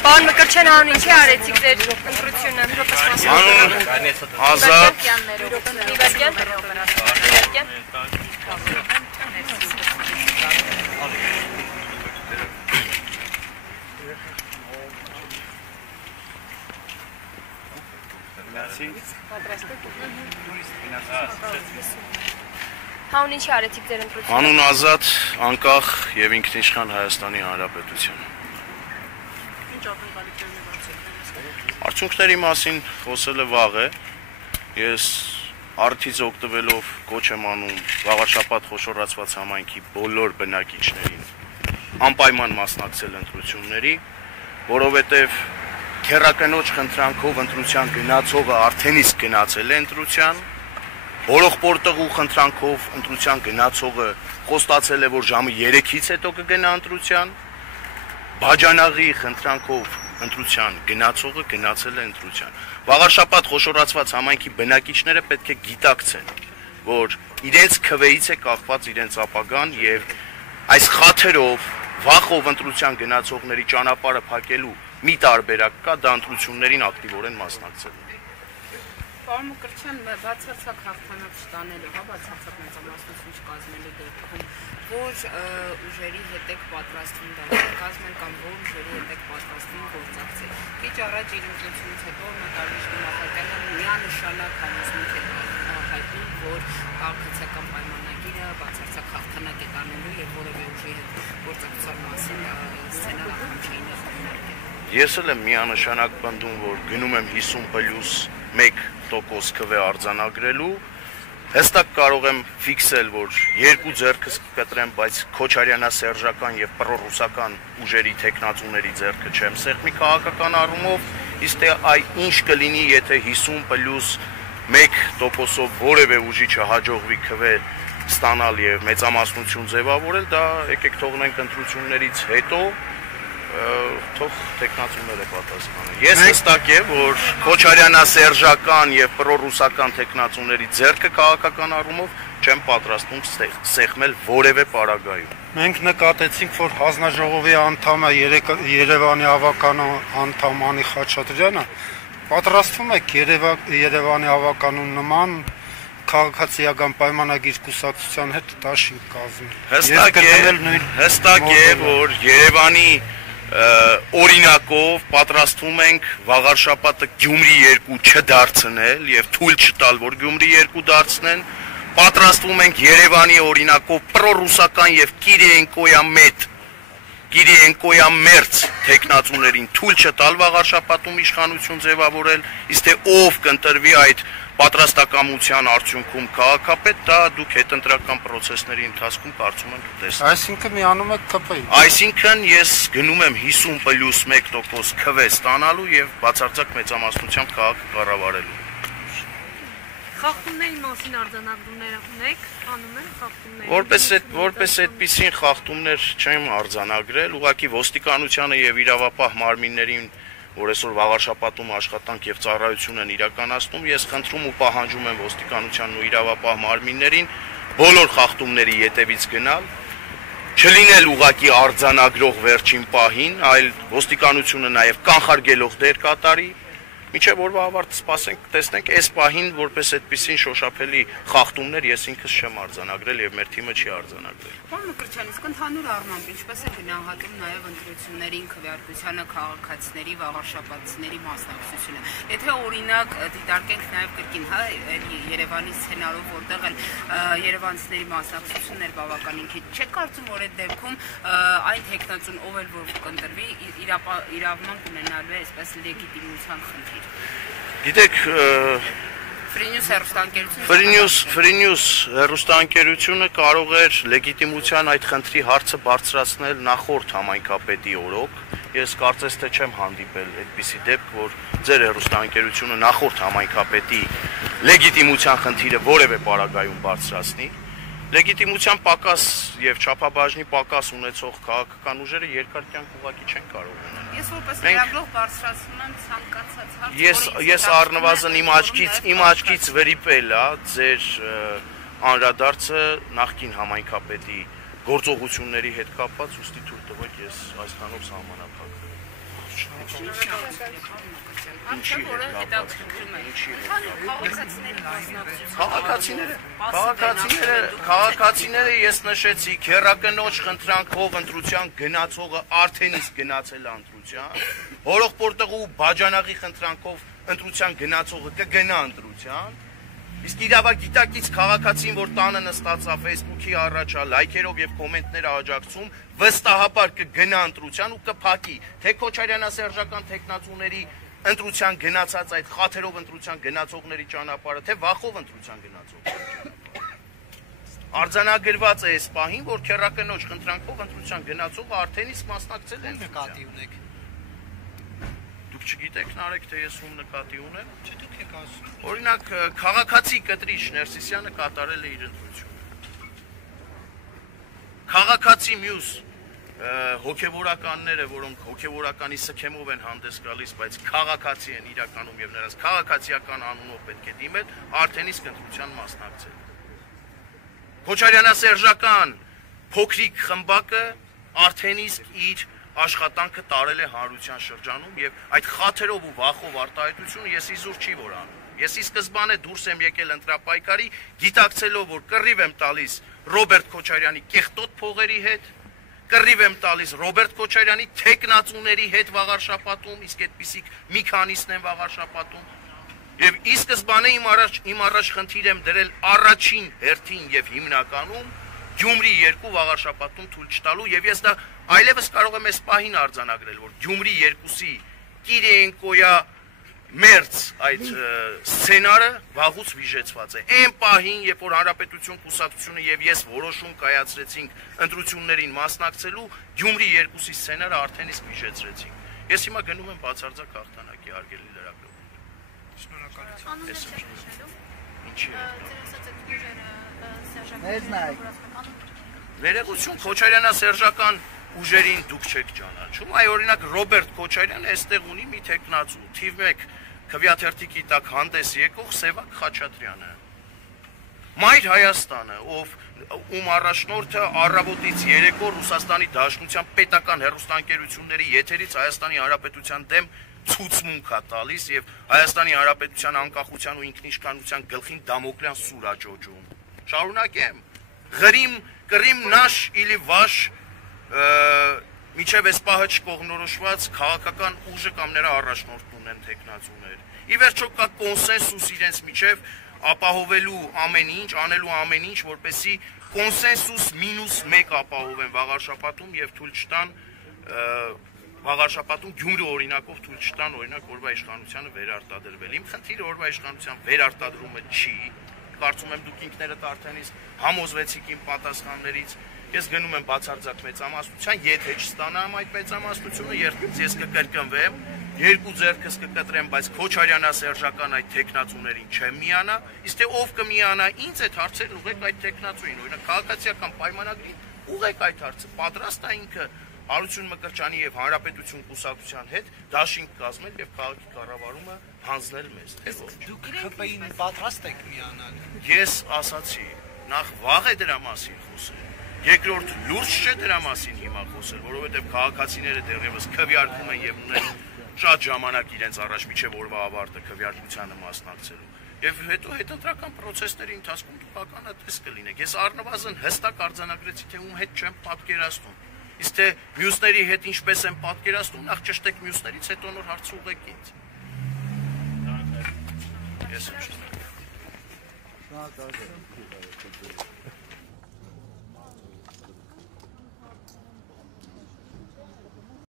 Պարոն Մկրտչյան, հանուն ինչի արեցիք ձեր ընտրությունը։ Հանուն Ազատ Հանուն ինչի արեցիք ձեր ընտրությունը։ Հանուն Ազատ, անկախ եւ ինքնիշխան Հայաստանի Հանրապետության։ Արդյունքների մասին խոսելը վաղ է, ես արդից օգտվելով կոչ եմ անում Վաղարշապատ խոշորացված համայնքի բոլոր բնակիչներին անպայման մասնակցել ընտրությունների, որովհետև քեռակնոջ խնդրանքով ընտրության գնացողը արդեն իսկ գնացել է ընտրության, հորողպորտղու խնդրանքով ընտրության գնացողը խոստացել է, որ ժամը 3-ից հետո կգնա ընտրության, բաջանաղի խնդրանքով ընտրության գնացողը գնացել է ընտրության։ Վաղարշապատ խոշորացված համայնքի բնակիչները պետք է գիտակցեն, որ իրենց քվեից է կախված իրենց ապագան եւ այս խաթերով վախով ընտրության գնացողների ճանապարհը փակելու մի տարբերակ կա, դա ընտրություններին ակտիվորեն մասնակցելն է։ Պարոն Մկրտչյան, բացարձակ հաղթանակ չտանելու, բացարձակ մեծամասնություն չկազմելու դեպքում որ ուժերի հետ եք պատրաստվում կազմել կամ որ ուժերի հետ եք պատրաստվում գործակցել։ Քիչ առաջ իր ընտրությունից հետո Նատալիժի նախագահը միանշանակ համոզմունք է հայտնում, որ քաղաքացիական պայմանագիրը բացարձակ հաղթանակ է տանելու եւ որևէ ուժի հետ գործակցության մասին սցենար անգամ չէին ակնարկել։ Ես էլ եմ միանշանակ պնդում, որ գնում եմ 50+1% քվե արձանագրելու։ Հստակ կարող եմ ֆիքսել, որ երկու ձեռքս կկտրեմ, բայց քոչարյանասերժական եւ պրոռուսական ուժերի տեխնացուների ձեռքը չեմ սեղմի քաղաքական առումով, իսկ այ ինչ կլինի, եթե 50+1%-ով որևէ ուժի չհաջողվի քվե ստանալ եւ մեծամասնություն ձևավորել, դա եկեք թողնենք ընտրություններից հետո թող տեխնացուները պատասխանեն։ Ես հստակ եմ, որ քոչարյանասերժական եւ պրոռուսական տեխնացուների ձեռքը քաղաքական առումով չեմ պատրաստվում սեղմել որևէ պարագայում։ Մենք նկատեցինք, որ հանձնաժողովի անդամը Երևանի ավականու անդամ Անի Խաչատրյանը պատրաստվում է Երևանի ավականու նման քաղաքացիական պայմանագիր կուսակցության հետ դաշինք կազմել։ Հստակ է, որ Երևանի օրինակով պատրաստվում ենք Վաղարշապատը Գյումրի 2 չդարձնել եւ թույլ չտալ, որ Գյումրի 2 դարձնեն, պատրաստվում ենք Երևանի օրինակով պրոռուսական եւ Կիրիենկոյամերձ տեխնացուներին թույլ չտալ Վաղարշապատում իշխանություն ձևավորել, իսկ թե ով կընտրվի այդ պատրաստակամության արդյունքում քաղաքապետ, դա դուք հետընտրական process-ների ընթացքում կարծում եմ կտեսնեք։ Այսինքն միանում եք ԿՊ-ի։ Այսինքն ես գնում եմ 50+1% քվե ստանալու եւ բացարձակ մեծամասնությամբ քաղաքը կառավարելու։ Խախտումների մասին արձանագրումներ ունեք, անում են խախտումներ։ Որպես այդպիսին խախտումներ չեմ արձանագրել, ուղղակի ոստիկանությանը եւ իրավապահ մարմիններին, որ այսօր Վաղարշապատում աշխատանք եւ ծառայություն են իրականացնում, ես խնդրում ու պահանջում եմ ոստիկանությանն ու իրավապահ մարմիններին բոլոր խախտումների ետևից գնալ, չլինել ուղղակի արձանագրող վերջին պահին, այլ ոստիկանությունը նաեւ կանխարգելող դեր կատարի, մինչև օրվա ավարտ սպասենք, տեսնենք այս պահին որպես այդպիսին շոշափելի խախտումներ ես ինքս չեմ արձանագրել եւ մեր թիմը չի արձանագրել։ Պարոն Մկրտչյան, իսկ ընդհանուր առմամբ ինչպես է գնահատում նաեւ ընտրություններին քվեարկությանը քաղաքացիների, վաղարշապատցիների մասնակցությունը։ Եթե օրինակ դիտարկենք նաեւ կրկին, հա, Երևանի սցենարով, որտեղ են երևանցիների մասնակցություններ բավականին քիչ, չեք կարծում, որ այդ դեպքում այն տեխնացուն ով էլ որ կընտրվի իրավման կունենալու է այսպես լեգիտիմության խնդիր։ Գիտեք, Free News հեռուստաընկերությունը կարող էր լեգիտիմության այդ խնդրի հարցը բարձրացնել նախորդ համայնքապետի օրոք։ Ես կարծես թե չեմ հանդիպել այդպիսի դեպք, որ ձեր հեռուստաընկերությունը նախորդ համայնքապետի լեգիտիմության խնդիրը որևէ պարագայում բարձրացնի։ Լեգիտիմության պակաս եւ չափաբաժնի պակաս ունեցող քաղաքական ուժերը երկար կյանք ուղղակի չեն կարող ունենալ։ Ես որպես լրագրող բարձրացնում եմ ցանկացած հարց։ Ես առնվազն իմ աչքից վրիպել է ձեր անդրադարձը նախկին համայնքապետի գործողությունների հետ կապված, ուստի թույլ տվեք ես այսքանով սահմանափակեմ։ Քաղաքացիները ես նշեցի, քերակնոջ խնդրանքով ընտրության գնացողը արդեն իսկ գնացել է ընտրության, հորողպորտեղու բաժանաղի խնդրանքով ընտրության գնացողը կգնա ընտրության, իսկ իրավագիտակից քաղաքացին, որ տանը նստած է Facebook-ի առաջ, լայքերով եւ կոմենտներ աջակցում, վստահաբար կգնա ընտրության ու կփակի թե Քոչարյանասերժական տեխնացուների ընտրության գնացած այդ խաթերով ընտրության գնացողների ճանապարհը, թե վախով ընտրության գնացողների ճանապարհը։ Արձանագրված է այս պահին, որ քերակնոջ խնդրանքով ընտրության գնացողը արդեն իսկ մասնակցել է նկատի ունեք։ Դուք չգիտեք Նարեկ, թե ես ում նկատի ունեմ։ Չդուք եք ասում։ Օրինակ, քաղաքացի կտրիչ Ներսիսյանը կատարել է իր ընտրությունը։ Քաղաքացի մյուս հոգևորականները, որոնք հոգևորականի սքեմով են հանդես գալիս, բայց քաղաքացի են իրականում եւ նրանց քաղաքացիական անունով պետք է դիմել, արդեն իսկ ընտրության մասնակցել։ Քոչարյանասերժական փոքրիկ խմբակը արդեն իսկ իր աշխատանքը տարել է հանրության շրջանում եւ այդ խաթերով ու վախով արտահայտությունը ես իզուր չի որ անում։ Ես ի սկզբանե դուրս եմ եկել ընտրապայքարի, գիտակցելով, որ կռիվ եմ տալիս Ռոբերտ Քոչարյանի կեղտոտ փողերի հետ, կռիվ եմ տալիս Ռոբերտ Քոչարյանի տեխնացուների հետ վաղար շաբաթում, իսկ այդպիսիք մի քանիսն են վաղար շաբաթում։ Եվ ի սկզբանե իմ առաջ խնդիր եմ դրել առաջին հերթին եւ հիմնականում Գյումրի 2 վաղար շաբաթում թույլ չտալու եւ ես դա այլևս կարող եմ այս պահին արձանագրել, որ Գյումրի 2-ի Կիրենկոյա մերձ այդ սցենարը վաղուց վիժեցված է։ Այն պահին, երբ որ Հանրապետություն կուսակցությունը եւ ես որոշում կայացրեցինք ընտրություններին մասնակցելու, Գյումրի 2-ի սցենարը արդեն իսկ վիժեցրեցինք։ Ես հիմա գնում եմ բացարձակ հաղթանակի հարգելի լրագրողներ։ Ներողություն, Քոչարյանասերժական ուժերին դուք չեք ճանաչում։ Այ օրինակ Ռոբերտ Քոչարյանը այստեղ ունի մի տեխնացու, թիվ 1 քվեաթերթիկի տակ հանդես եկող Սևակ Խաչատրյանը։ Մայր Հայաստանը, ում առաջնորդը առավոտից երեկո Ռուսաստանի Դաշնության պետական հեռուստաընկերությունների եթերից Հայաստանի Հանրապետության դեմ ցուցմունք է տալիս եւ Հայաստանի Հանրապետության անկախության ու ինքնիշխանության գլխին դամոկլյան սուր է ջոջում։ Շարունակեմ։ Կռիմ նաշ իլի վաշ միջև այս պահը չկողմնորոշված քաղաքական ուժը կամ նրա առաջնորդն ունեն տեխնացուներ։ Ի վերջո կա կոնսենսուս իրենց միջև ապահովելու ամեն ինչ, անելու ամեն ինչ, որպեսզի կոնսենսուս -1 ապահովեն վաղար շաբաթում եւ թույլ չտան վաղար շաբաթում Գյումրի օրինակով թույլ չտան օրինակ օրվա իշխանությանը վերարտադրվել։ Իմ խնդիրը օրվա իշխանության վերարտադրումը չի։ Կարծում եմ դուք ինքներդ արդեն իսկ համոզվեցիք իմ պատասխաններից։ Ես գնում եմ բացարձակ մեծամասնության, եթե չստանամ այդ մեծամասնությունը, ես կկրկնվեմ, երկու ձեռքս կկտրեմ, բայց Քոչարյանասերժական այդ տեխնացուներին չեմ միանա, իսկ թե ով կմիանա ինձ այդ հարցերն ուղղեք այդ տեխնացուին, օրինակ քաղաքացիական պայմանագրին ուղղեք այդ հարցը, պատրաստ է ինքը Հարություն Մկրտչյանի եւ Հանրապետություն կուսակցության հետ դաշինք կազմել եւ քաղաքի կառավարումը հանձնել մեզ, թե ոչ։ Դուք ՀՊ-ին պատրաստ եք միանալ։ Ես ասացի, նախ վաղ է դրա մասին խոսել։ Երկրորդ լուրջ չէ դրա մասին հիմա խոսել, որովհետեւ քաղաքացիները դեռևս քվեարկում են եւ ունեն շատ ժամանակ իրենց առաջ միջև օրվա ավարտը քվեարկությանը մասնակցելու։ Եվ հետո հետընտրական process-ների ընթացքում դուք ականատես կլինեք։ Ես առնվազն հստակ արձանագրեցի, թե ում հետ չեմ պատկերացնում։ Իսկ թե մյուսների հետ ինչպես են պատկերացնում, նախ ճշտեք մյուսներից, հետո նոր հարց ուղղեք ինձ։ Ես եմ ճշտում։